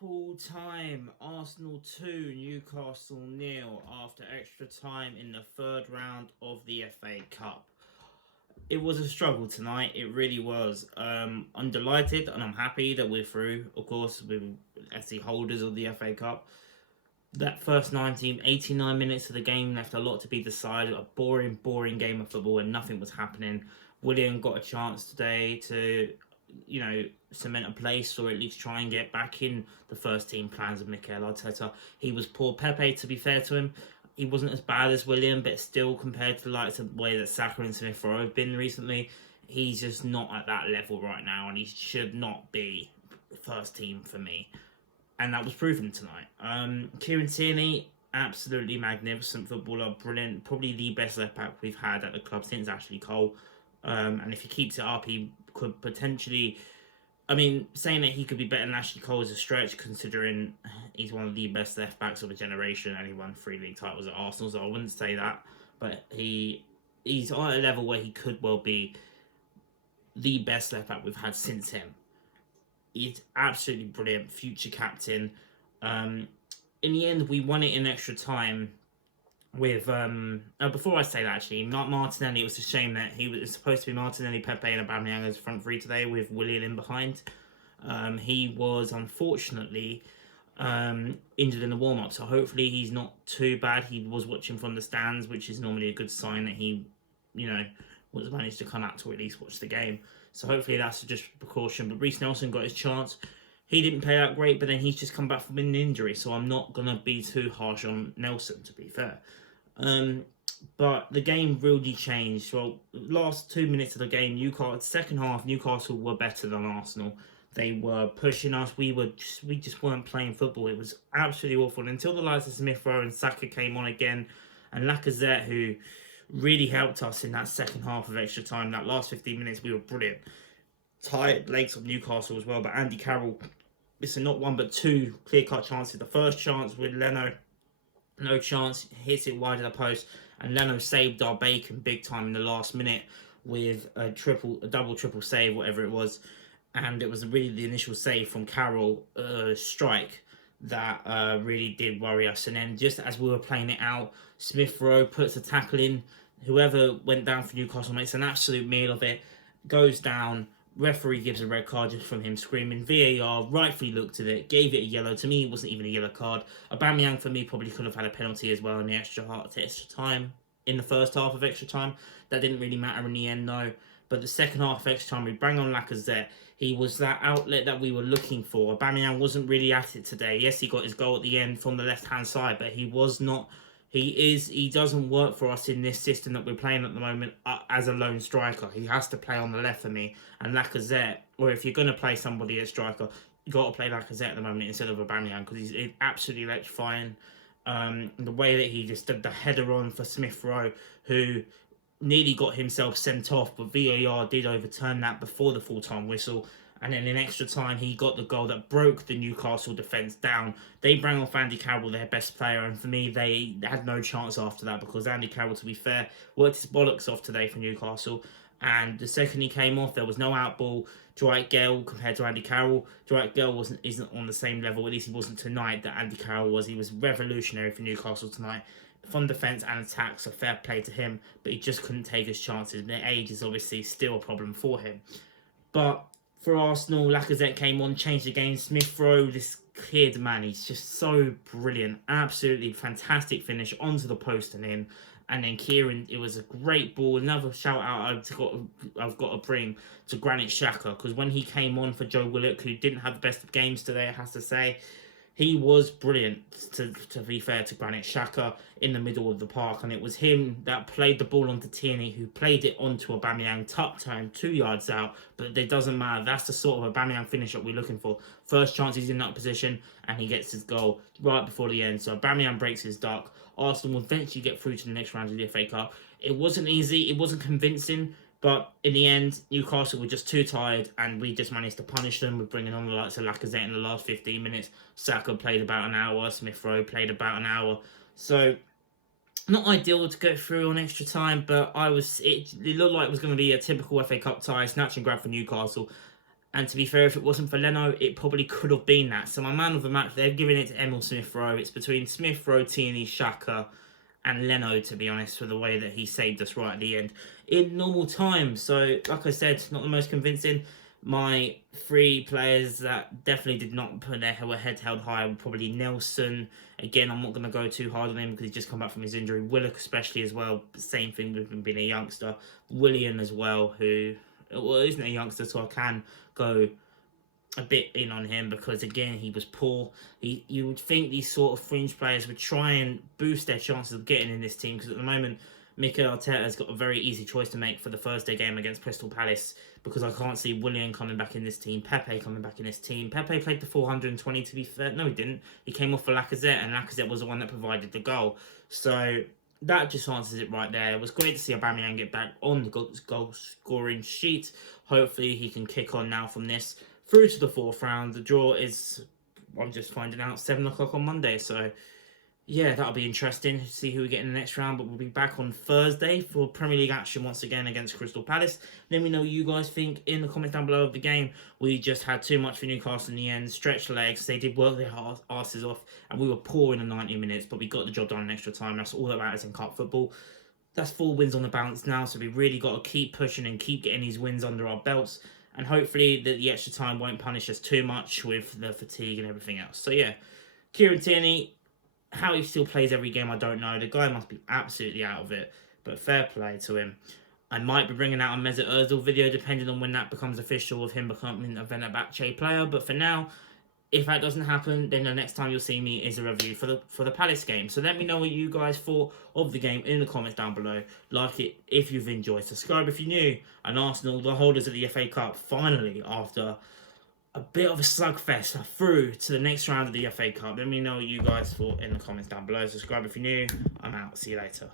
Full time, Arsenal 2, Newcastle nil after extra time in the third round of the FA Cup. It was a struggle tonight, it really was. I'm delighted and I'm happy that we're through, of course, we're SC holders of the FA Cup. That first 89 minutes of the game left a lot to be decided. A boring game of football and nothing was happening. William got a chance today to, cement a place or at least try and get back in the first team plans of Mikel Arteta. He was poor. Pepe, to be fair to him, he wasn't as bad as William, but still compared to the likes of the way that Saka and Smith Rowe have been recently, he's just not at that level right now and he should not be first team for me. And that was proven tonight. Kieran Tierney, absolutely magnificent footballer, brilliant, probably the best left back we've had at the club since Ashley Cole. And if he keeps it up, he could potentially. I mean, saying that he could be better than Ashley Cole is a stretch, considering he's one of the best left backs of a generation and he won 3 league titles at Arsenal, so I wouldn't say that. But he's on a level where he could well be the best left back we've had since him. He's absolutely brilliant, future captain. In the end, we won it in extra time with before I say that, actually, not Martinelli. It was a shame that he was supposed to be Martinelli, Pepe and Aubameyang as front three today with Willian in behind. He was unfortunately injured in the warm-up, so hopefully he's not too bad. He was watching from the stands, which is normally a good sign that he was managed to come out to at least watch the game. So hopefully that's just precaution. But Reece Nelson got his chance. He didn't play that great, but then he's just come back from an injury, so I'm not going to be too harsh on Nelson, to be fair. But the game really changed. Well, last 2 minutes of the game, second half, Newcastle were better than Arsenal. They were pushing us. We just weren't playing football. It was absolutely awful. And until the likes of Smith Rowe and Saka came on again, and Lacazette, who really helped us in that second half of extra time. That last 15 minutes, we were brilliant. Tired legs of Newcastle as well, but Andy Carroll, listen, not one but two clear-cut chances. The first chance with Leno, no chance, hits it wide of the post, and Leno saved our bacon big time in the last minute with a double, triple save, whatever it was. And it was really the initial save from Carroll strike that really did worry us. And then just as we were playing it out, Smith Rowe puts a tackle in. Whoever went down for Newcastle makes an absolute meal of it, goes down. Referee gives a red card just from him screaming. VAR rightfully looked at it, gave it a yellow. To me, it wasn't even a yellow card. Aubameyang, for me, probably could have had a penalty as well in the extra time. In the first half of extra time. That didn't really matter in the end, though. But the second half of extra time, we bring on Lacazette. He was that outlet that we were looking for. Aubameyang wasn't really at it today. Yes, he got his goal at the end from the left-hand side, but he was not. He doesn't work for us in this system that we're playing at the moment as a lone striker. He has to play on the left for me. And Lacazette, or if you're going to play somebody as striker, you got to play Lacazette at the moment instead of Aubameyang because he's absolutely electrifying. The way that he just did the header on for Smith Rowe, who nearly got himself sent off, but VAR did overturn that before the full-time whistle. And then in extra time, he got the goal that broke the Newcastle defence down. They bring off Andy Carroll, their best player, and for me, they had no chance after that because Andy Carroll, to be fair, worked his bollocks off today for Newcastle. And the second he came off, there was no outball. Dwight Gale compared to Andy Carroll. Dwight Gale isn't on the same level, at least he wasn't tonight, that Andy Carroll was. He was revolutionary for Newcastle tonight. From defence and attack, so fair play to him, but he just couldn't take his chances. Their age is obviously still a problem for him. But for Arsenal, Lacazette came on, changed the game. Smith Rowe, this kid, man, he's just so brilliant. Absolutely fantastic finish onto the post and in. And then Kieran, it was a great ball. Another shout out I've got to bring to Granit Xhaka, because when he came on for Joe Willock, who didn't have the best of games today, I have to say, he was brilliant, to be fair to Granit Xhaka, in the middle of the park. And it was him that played the ball onto Tierney, who played it onto Aubameyang, tucked him 2 yards out. But it doesn't matter. That's the sort of Aubameyang finish that we're looking for. First chance he's in that position, and he gets his goal right before the end. So Aubameyang breaks his duck. Arsenal will eventually get through to the next round of the FA Cup. It wasn't easy. It wasn't convincing. But in the end, Newcastle were just too tired, and we just managed to punish them with bringing on the likes of Lacazette in the last 15 minutes. Saka played about an hour. Smith Rowe played about an hour. So, not ideal to go through on extra time, but it looked like it was going to be a typical FA Cup tie, snatch and grab for Newcastle. And to be fair, if it wasn't for Leno, it probably could have been that. So my man of the match, they've given it to Emil Smith-Rowe. It's between Smith-Rowe, Tierney, Xhaka, and Leno, to be honest, for the way that he saved us right at the end in normal time. So, like I said, not the most convincing. My three players that definitely did not put their head held high were probably Nelson. Again, I'm not going to go too hard on him because he's just come back from his injury. Willock especially as well. Same thing with him being a youngster. Willian as well, who isn't a youngster, so I can go a bit in on him because again he was poor. You would think these sort of fringe players would try and boost their chances of getting in this team because at the moment Mikel Arteta's got a very easy choice to make for the Thursday game against Crystal Palace because I can't see Willian coming back in this team, Pepe coming back in this team. Pepe played the 420 to be fair. No, he didn't. He came off for Lacazette and Lacazette was the one that provided the goal. So that just answers it right there. It was great to see Aubameyang get back on the goal scoring sheet. Hopefully he can kick on now from this through to the fourth round. The draw is, I'm just finding out, 7 o'clock on Monday. So yeah, that'll be interesting to see who we get in the next round. But we'll be back on Thursday for Premier League action once again against Crystal Palace. Let me know what you guys think in the comments down below of the game. We just had too much for Newcastle in the end. Stretched legs. They did work their asses off. And we were poor in the 90 minutes. But we got the job done in extra time. That's all that matters in cup football. That's 4 wins on the bounce now. So we really got to keep pushing and keep getting these wins under our belts. And hopefully the extra time won't punish us too much with the fatigue and everything else. So yeah, Kieran Tierney, how he still plays every game, I don't know. The guy must be absolutely out of it. But fair play to him. I might be bringing out a Mesut Ozil video depending on when that becomes official of him becoming a Fenerbahce player. But for now, if that doesn't happen, then the next time you'll see me is a review for the Palace game. So let me know what you guys thought of the game in the comments down below. Like it if you've enjoyed. Subscribe if you're new. And Arsenal, the holders of the FA Cup, finally, after a bit of a slugfest, are through to the next round of the FA Cup. Let me know what you guys thought in the comments down below. Subscribe if you're new. I'm out. See you later.